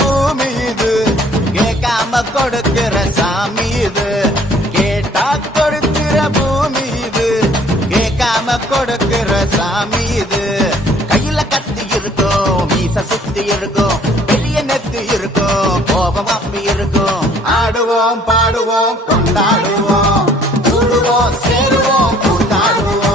பூமி இது கேட்காம கொடுக்கிற சாமி இது கேட்டா கொடுக்கிற பூமி இது கேட்காம கொடுக்கிற சாமி இது கையில கத்தி இருக்கும் மீச சுத்தி இருக்கும் பெரிய நெத்தி இருக்கும் கோபம் அப்பி இருக்கும் ஆடுவோம் பாடுவோம் கொண்டாடுவோம் கூடுவோம் சேருவோம் கூத்தாடுவோம்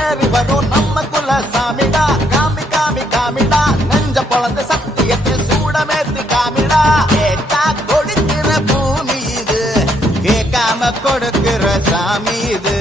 ஏறி வரும் நம்ம குல சாமிடா காமி காமி காமிடா நெஞ்ச பொழந்த சத்தியத்தை சூடமேத்தி காமிடா கேட்டா கொடுக்கிற பூமி இது கேட்காம கொடுக்கிற சாமி இது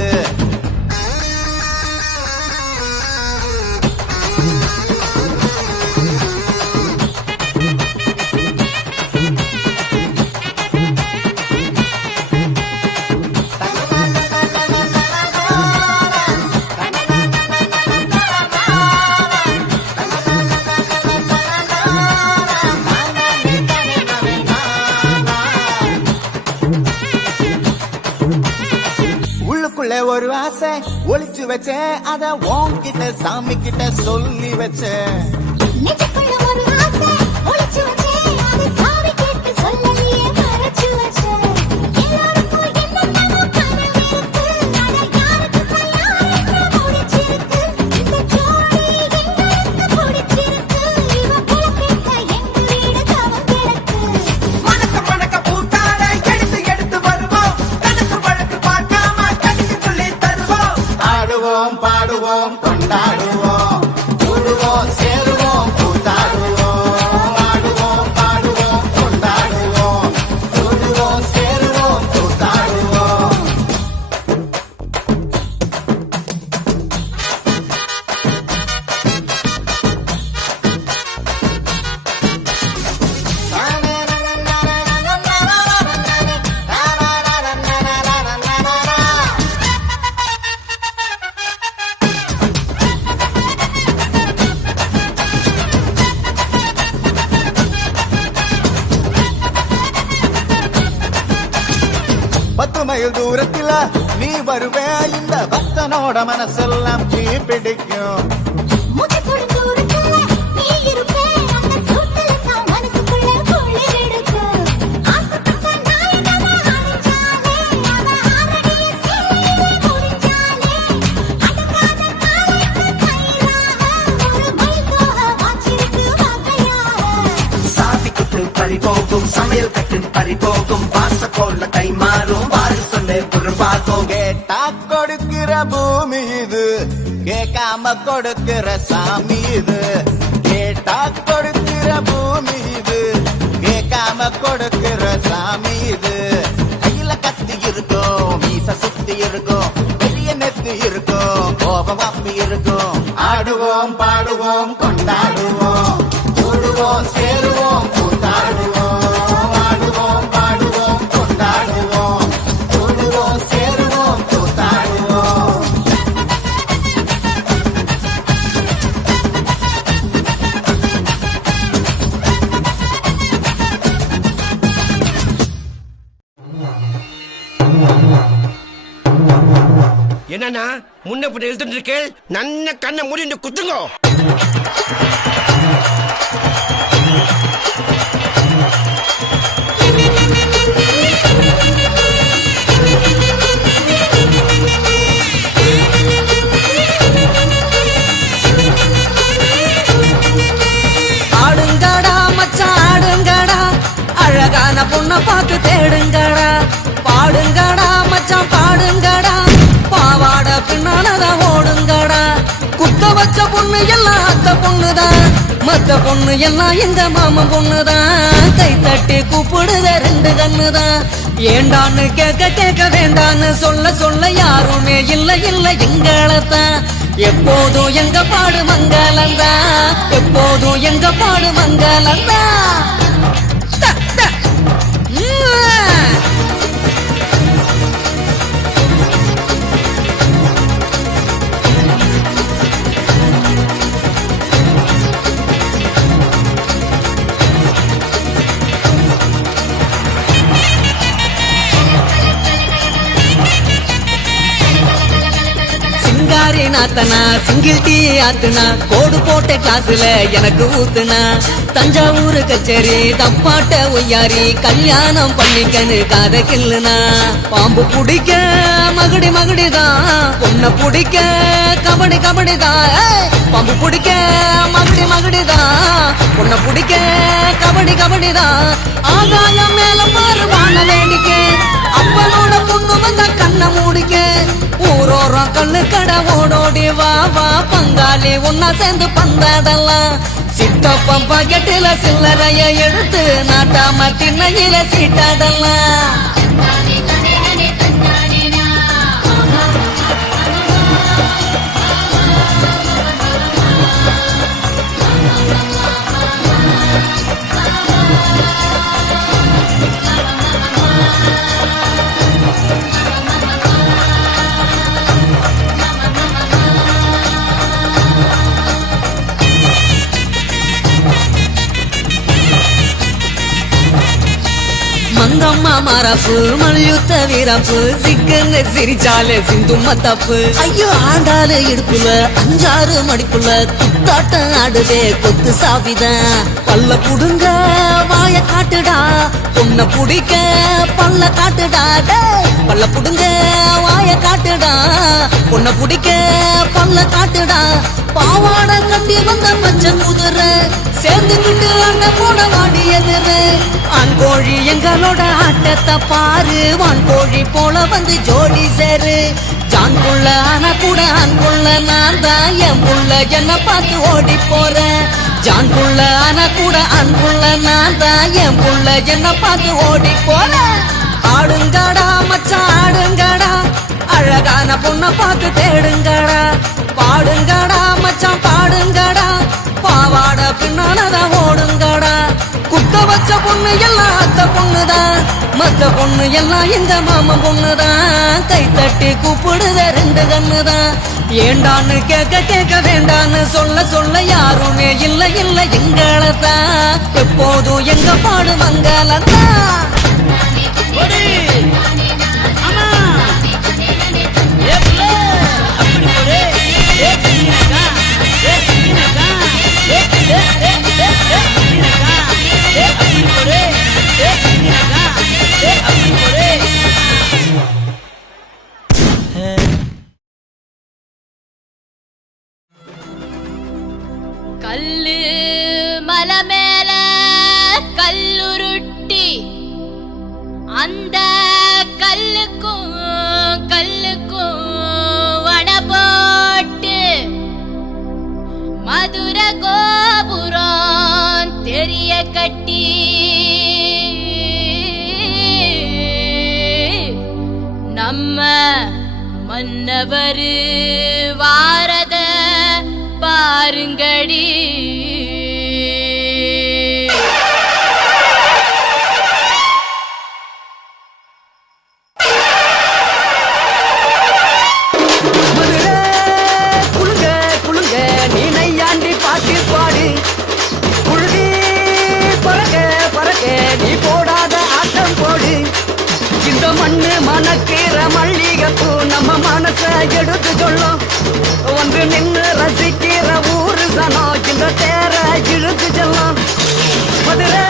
ஒரு ஆசை ஒளிச்சு வச்சேன் அத உன்கிட்ட சாமி கிட்ட சொல்லி வச்சேன் பாடுவோம் கொண்டாடுவோம் கூடுவோம் சேருவோம் கூத்தாடுவோம் ஆடுவோம் பாடுவோம் கொண்டாடுவோம் கூடுவோம் சேருவோம் கூத்தாடுவோம் மைல் தூரத்தில நீ வருவே இந்த பக்தனோட மனசெல்லாம் தீ பிடிக்கும் பறிபோகும் சமையல் கட்டின் பறிபோகும் வாச போல கை மாறும் வாரி சொல்ல பொறுப்பாகும் கேட்டா கொடுக்கிற பூமி இது கேட்காம கொடுக்கிற சாமி இது கேட்டா கொடுக்கிற பூமி இது கேட்காம கொடுக்கிற சாமி இது கையில கத்தி இருக்கும் மீச சுத்தி இருக்கும் பெரிய நெத்தி இருக்கும் கோபம் அப்பி இருக்கும் ஆடுவோம் பாடுவோம் கொண்டாடுவோம் கூடுவோம் சேருவோம் கூத்தாடுவோம் ஆடுவோம் பாடுவோம் கொண்டாடுவோம் கூடுவோம் சேருவோம் கூத்தாடுவோம் என்னன்னா முன்ன பின்ன எழுத்துட்டு இருக்கேன் நன்ன கண்ணை மூடி குத்துங்கோ ஆடுங்கடா மச்சான் ஆடுங்கடா அழகான பொண்ண பார்த்து தேடுங்கடா பாடுங்கடா மச்சான் பாடுங்கடா பாவாட பின்னானதான் ஓடுங்கடா குத்த வச்ச பொண்ணு எல்லாம் அத்த பொண்ணுதான் மத்த பொண்ணு எல்லாம் எங்க மாமன் பொண்ணுதான். கை தட்டி கூப்பிடுத ரெண்டு கண்ணுதான். ஏண்டான்னு கேட்க கேட்க வேண்டான்னு சொல்ல சொல்ல யாருமே இல்ல இல்ல எங்களத்தான். எப்போதும் எங்க பாடு மங்களந்தா, எப்போதும் எங்க பாடு மங்களந்தா. நாத்தனா சிங்கிள் டீ ஆத்துனா கோடு போட்ட கிளாஸ்ல எனக்கு ஊத்துனா. தஞ்சாவூர் கச்சேரி தப்பாட்ட ஒய்யாரி கல்யாணம் பண்ணிக்கன்னு காத கில்லுனா. பாம்பு பிடிக்க மகுடி மகுடிதான், பொண்ண பிடிக்க கபடி கபடிதான். பாம்பு பிடிக்க மகுடி மகுடிதான், பொண்ண பிடிக்க கபடி கபடிதான். ஆகாயம் மேல பாரு வான வேடிக்கை, அப்பனோட பொண்ணு வந்த கண்ணை மூடிக்க. ஊரோரம் கண்ணு கடை ஓடோடி வா வா பங்காளி ஒன்னா சேர்ந்து பந்தாடலாம். சித்தப்பம் பாக்கெட்டில சில்லறைய எடுத்து நாட்டாம திண்ணையில சீட்டாடலாம். மங்கம்மா மரப்பு மல்யுத்த வீரப்பு சிக்கங்க சிரிச்சாலே சிந்தும்ம தப்பு. ஐயோ ஆண்டாளு இடுப்புல அஞ்சாறு மடிப்புல குத்தாட்டம் ஆடுதே கொத்து சாவிதான். பல்ல புடுங்க வாய காட்டுடா, பொண்ண புடிக்க பல்ல காட்டுடா. பல்ல புடுங்க வாய காட்டுடா, பொண்ண புடிக்க பல்ல காட்டுடா. பாவாட கட்டி வந்த பச்சை குதிரை சேர்ந்துக்கிட்டு அங்க போட வாடி எதிரு. ஆண் கோழி எங்களோட ஆட்டத்தை பாரு, வான் கோழி போல வந்து ஜோடி சேரு. ஜான் புள்ள ஆனா கூட ஆண் புள்ள நான் தான், என் புள்ள என்ன பார்த்து ஓடி போறேன். ஜான் புள்ள ஆனா கூட ஆண் புள்ள நான் தான், என் புள்ள என்ன பார்த்து ஓடி போறேன். ஆடுங்கடா மச்சான் ஆடுங்கடா, அழகான பொண்ண பார்த்து தேடுங்கடா. பாடுங்கடா மச்சான் பாடுங்கடா, பாவாட பின்னாலதான் ஓடுங்கடா. குத்த வச்ச பொண்ணு எல்லாம் அத்த பொண்ணுதான், மத்த பொண்ணு எல்லாம் எங்க மாமன் பொண்ணுதான். கை தட்டி கூப்பிடுத ரெண்டு கண்ணுதான். ஏண்டான்னு கேட்க கேட்க வேண்டான்னு சொல்ல சொல்ல யாருமே இல்ல இல்ல எங்களத்தான். எப்போதும் எங்க பாடு மங்களத்தான். கல்லு மலை மேல கல்லுருட்டி, அந்த கல்லுக்கும் கல்லுக்கும் வட போட்டு மதுர கோபுரம் தெரிய கட்டி நம்ம மன்னவரு வாரத பாருங்கடி. மண்ணு மணக்கிற மல்லிகைப்பூ நம்ம மனச எடுத்து சொல்லும். வந்து நின்று ரசிக்கிற ஊரு சனம் இந்த தேர இழுத்து செல்லும். மதுரை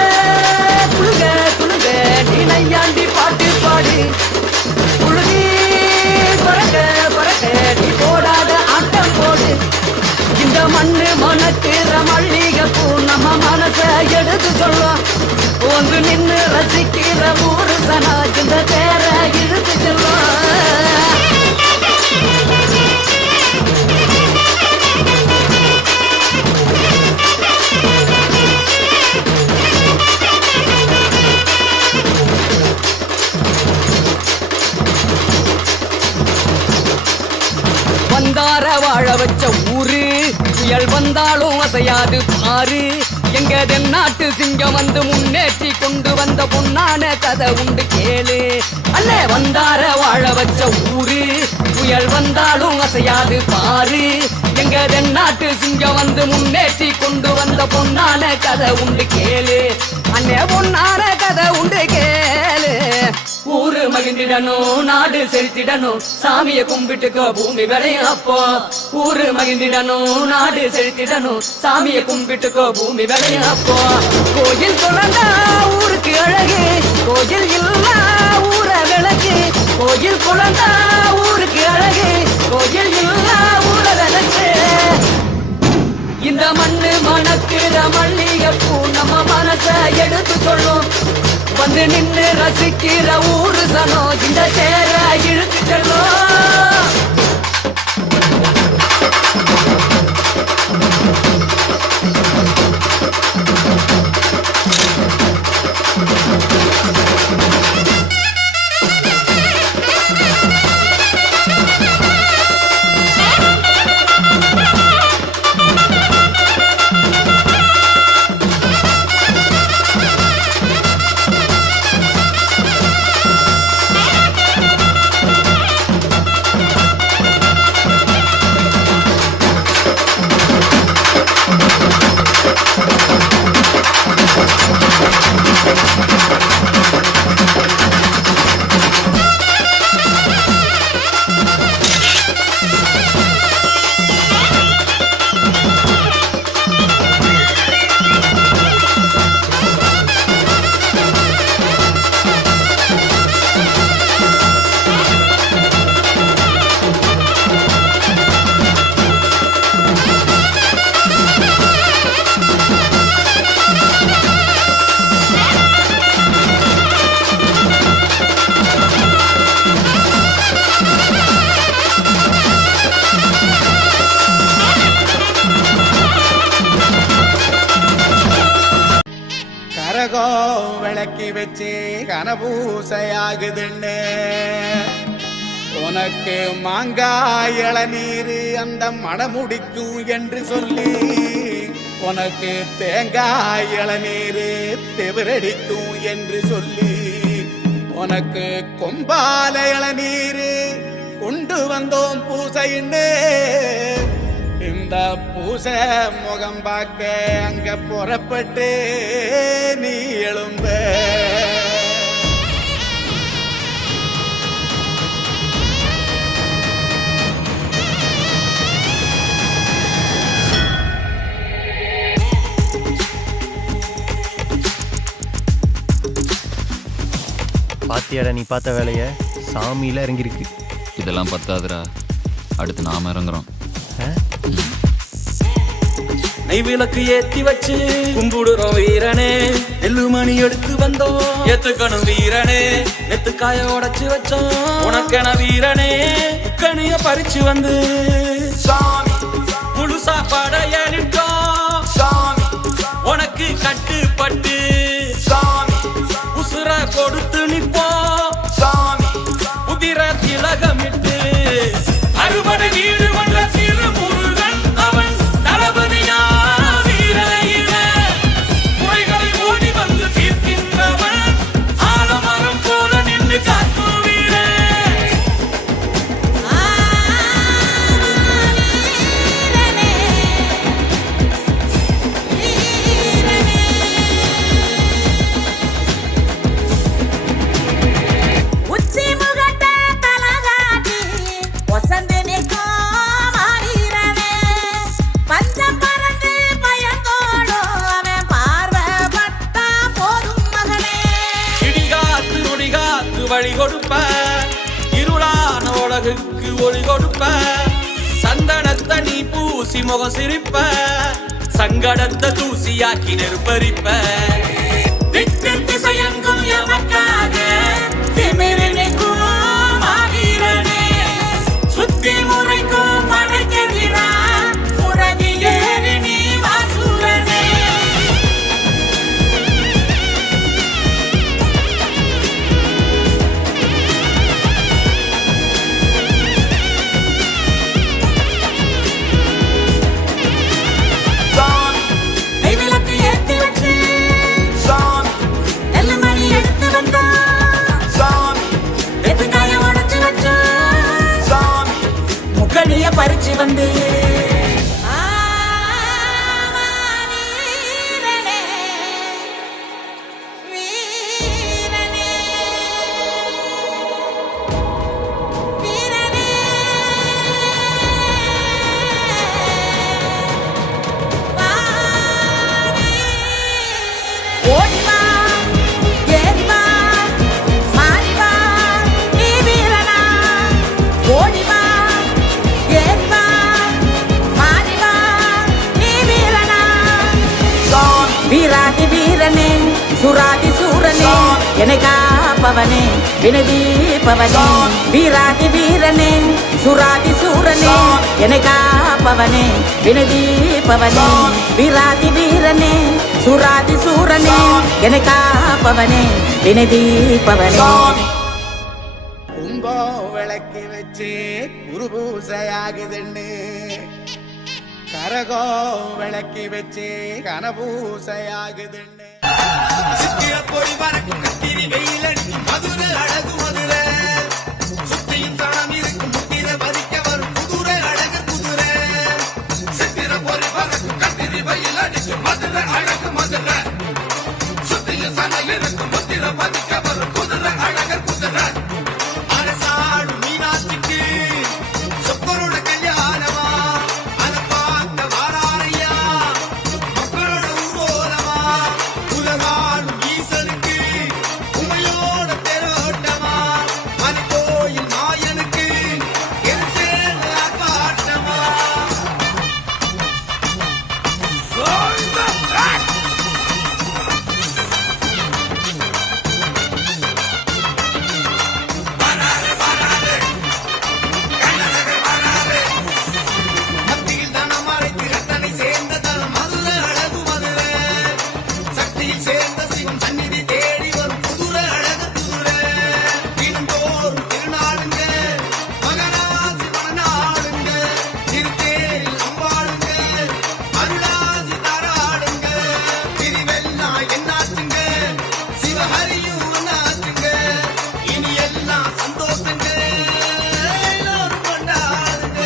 குழுங்க குழுங்க நீ நையாண்டி பாட்டு பாடு. குழுகி பறக்க பறக்க நீ போடாத ஆட்டம் போடு. இந்த மண்ணு மணக்கிற மல்லிகைப்பூ நம்ம மனச எடுத்து சொல்லும். வந்து நின்று ரசிக்கிற ஊரு சனா இந்த தேர இழுத்து செல்லும். வாழ வச்ச ஊரு புயல் வந்தாலும் அசையாது பாரு எங்க தென்னாட்டு சிங்கம் வந்து முன்னேற்றி கொண்டு வந்த பொன்னான கதை உண்டு கேளு அண்ணே வந்தார வாழ வச்ச ஊரு புயல் வந்தாலும் அசையாது பாரு எங்க தென்னாட்டு சிங்கம் வந்து முன்னேற்றி கொண்டு வந்த பொன்னான கதை உண்டு கேளு அண்ணே பொன்னான கதை உண்டு கேளு ஊரு மகிழ்ந்திடணும் நாடு செலுத்திடணும் சாமியை கும்பிட்டுக்கோ பூமி விளையும் அப்போ ஊரு மகிழ்ந்திடணும் நாடு செலுத்திடணும் சாமியை கும்பிட்டுக்கோ பூமி விளையும் அப்போ கோயில் குழந்தா ஊருக்கு அழகு கோயில் இல்லா ஊர விளக்கு கோயில் குழந்தா ஊருக்கு அழகு கோயில் இல்லா ஊர விளக்கு இந்த மண்ணு மணக்குற மல்லிகைப்பூ நம்ம மனச எடுத்து சொல்லும் வந்து நின்று ரசிக்கிற ஊரு சனம் இந்த தேர இழுத்து செல்லும் விளக்கி வச்சு கனபூசையாகுதுன்னு உனக்கு மாங்காய் இளநீர் அந்த மணமுடிக்கும் என்று சொல்லி உனக்கு தேங்காய் இளநீர் தெவிரடிக்கும் என்று சொல்லி உனக்கு கொம்பால இளநீர் கொண்டு வந்தோம் பூசைன்னு இந்த பூசை முகம் பார்க்க அங்க புறப்பட்டு நீ எழும்ப பாத்தியாடா நீ பார்த்த வேலைய சாமியில இறங்கிருக்கு. இதெல்லாம் பத்தாதுரா, அடுத்து நாம இறங்குறோம். நெய் விளக்கு ஏத்தி வச்சு கும்பிடுறோம் வீரனே, நெல்லுமணி எடுத்து வந்தோம் ஏத்துக்கணும் வீரனே, நெத்துக்காய உடைச்சு வச்சோம் உனக்கென வீரனே, கனிய பறிச்சு வந்து சாமி முழு சாப்பாடைய நிட்டோம் சாமி, உனக்கு கட்டுப்பட்டு சாமி உசுர கொடுத்து நிப்போம் சாமி, உதிர திலகமிட்டு அறுபடை வீடு வந்த திருமுருகன் அவன் தளபதியா வீரனையில குறைகளை ஓடி வந்து தீர்க்கின்றவன் ஆலமரம் போல நின்று காக்கும் வழி கொடுப்ப, இருளான உலகுக்கு ஒளி கொடுப்ப, சந்தனத்தை நீ பூசி முகம் சிரிப்ப, சங்கடத்தை தூசியாக்கி நெருப்பரிப்ப, திக்கு திசையெங்கும் எமக்காக திமிரினைக்கும் ஆகிறனே, சுத்தி முறைக்கும் மழைக்கெதிரா உறவி ஏறி நீ வாசூரனே. பறிச்சு வந்து வீராதி வீரனே சுராதி சூரனே என்னை காப்பவனே வினதீபவனே வீராதி வீரனே சுராதி சூரனே என்னை காப்பவனே வினதீபவனே வீராதி வீரனே சுராதி சூரனே என்னை காப்பவனே வினதீபவனே கும்போ விளக்கி வச்சு குருபூசையாகுதுன்னு கரகோ விளக்கி வச்சு கனபூசையாகுதுன்னு சித்திர பொடி பறக்கும் கத்திரி வெயில் அடிக்கும் மதுரை அழகு மதுரை சுத்தியும் தடம் இருக்கும் முத்திர பதிக்க வரும் குதிரை அழகு குதிரை சித்திர பொடி பறக்கும் கத்திரி வெயில் அடிக்கும் மதுரை அழகு மதுரை சுத்தியும் சணல் இருக்கும் முத்திர பதிக்க வரும் குதிரை அழகு குதிரை அரசாடு மீனாட்சிக்கு சொப்பரோட கல்யாணமா அதை பார்க்க வாராரையா மக்களோட ஊர்வலமா உலகாடும் ஈசனுக்கு உமையோட பெரோட்டமா மணி கோயில் மாயனுக்கு என் சேர்ந்த காட்டமா மத்தியில் தனம் மறைத்து ரத்தனை சேர்ந்த தனம் மதுரை அழகு மதுரை சக்தியில் சேர்ந்த சிவம் சந்நிதி தேடி வரும் குதிரை அழகு குதிரை தினந்தோறும் திருநாடுங்க மகராசி மணநாடுங்க திருத்தேரில் அம்பாடுங்க அருளாசி தாராடுங்க திருவெல்லாம் என்னாச்சுங்க சிவஹரியும் என்னாச்சுங்க இனி எல்லாம் சந்தோஷங்க எல்லோரும் கொண்டாடுங்க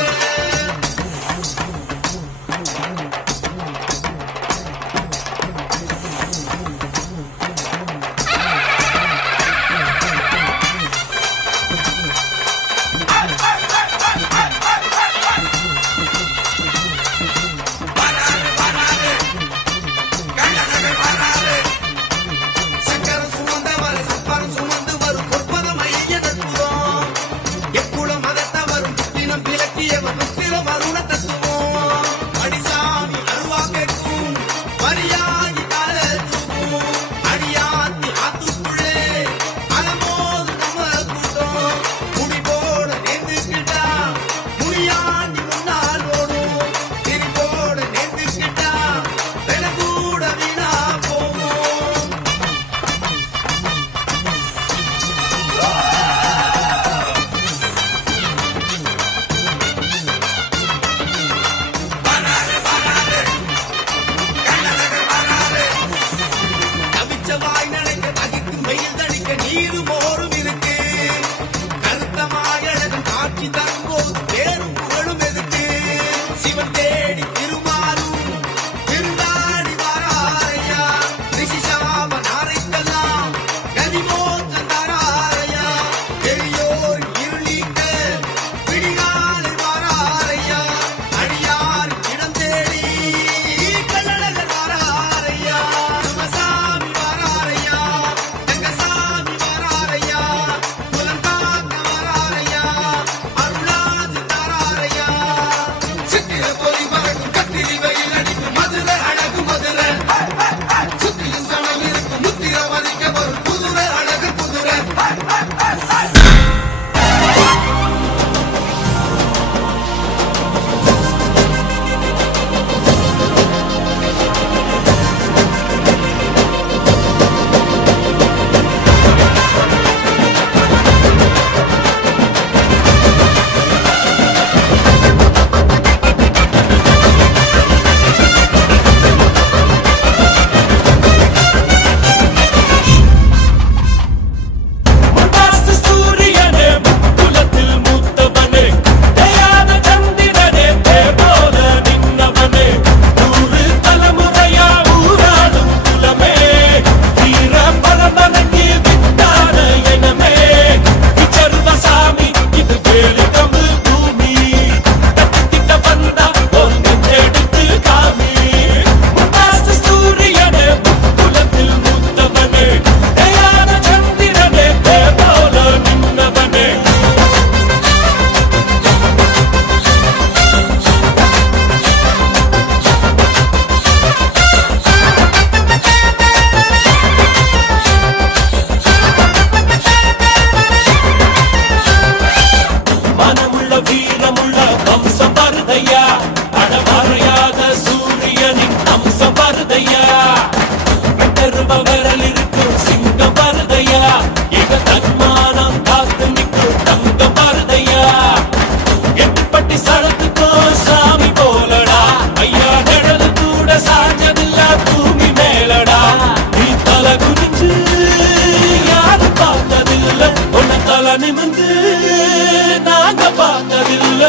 சக்கரம் சுமந்தவர் சப்பரம் சுமந்து வரும் பொற்பதம் ஐயதற்புதம் எக்குளம் மதத்த வரும் தினம் விளக்கியவர் முத்திர வருண தத்துவம் அடிசாமி அருவா கேட்கும் மரியாகி கால தூக்கும் அடியாத்தி ஆத்துக்குள்ளே அலமோது நம்ம கூட்டம் முடி போட நேர்ந்துக்கிட்டா முனியாண்டி முன்னால் ஓடும் திரி போட நேர்ந்துக்கிட்டா வென கூட வீணா போகும் வீரமுள்ள வம்சம் வருதையா அடமறையாத சூரியனின் அம்சம் வருதையா வெட்டருவ விரல் இருக்கும் சிங்கம் வருதையா எங்க தன்மானம் காத்து நிற்கும் தங்கம் வருதையா எட்டுப்பட்டி சடத்துக்கும் சாமி போலடா ஐயா நிழல் கூட சாஞ்சதில்ல பூமி மேலடா நீ தலை குனிஞ்சு யாரும் பார்த்ததில்ல உன்னை தலை நிமிந்து நாங்க பார்த்ததில்ல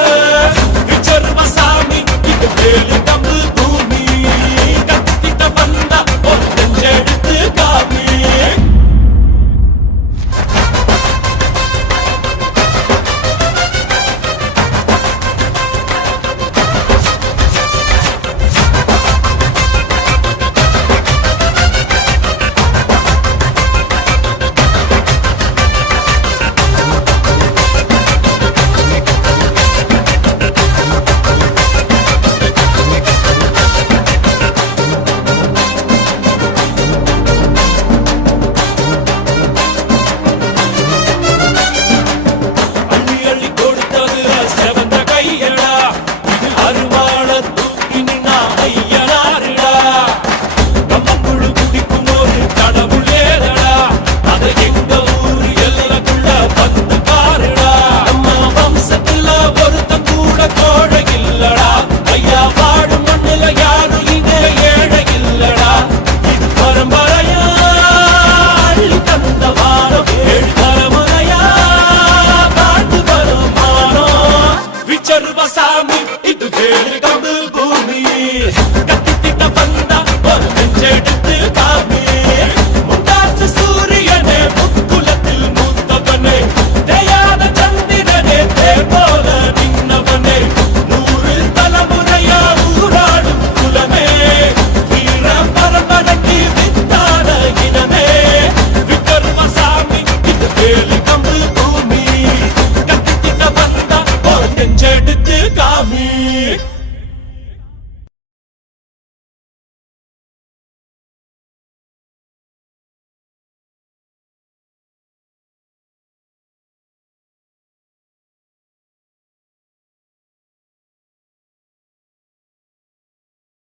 விச்சர்வ சாமி இது வேலு கம்பு பூமி கத்திட்ட வந்தா ஒரு நெஞ்செடுத்து காமி அள்ளி அள்ளி கொடுத்தது செவந்த கையடா இது அருவாள தூக்கி நின்னா ஐயனாருடா கம்மங்குழு குடிக்கும் ஒரு கடவுள் ஏதடா அது எங்க ஊரு எல்லைக்குள்ள வந்து பாருடா நம்ம வம்சத்துல ஒருத்தன் கூட கோழை இல்லடா ஐயா வாடும் மண்ணுல யாரும் இதே ஏழை இல்லடா இது பரம்பரையா அள்ளி தந்த வாரம் ஏழு தலைமுறையா வாழ்ந்து வரும் மானம் விச்சருவ சாமி இது வேறு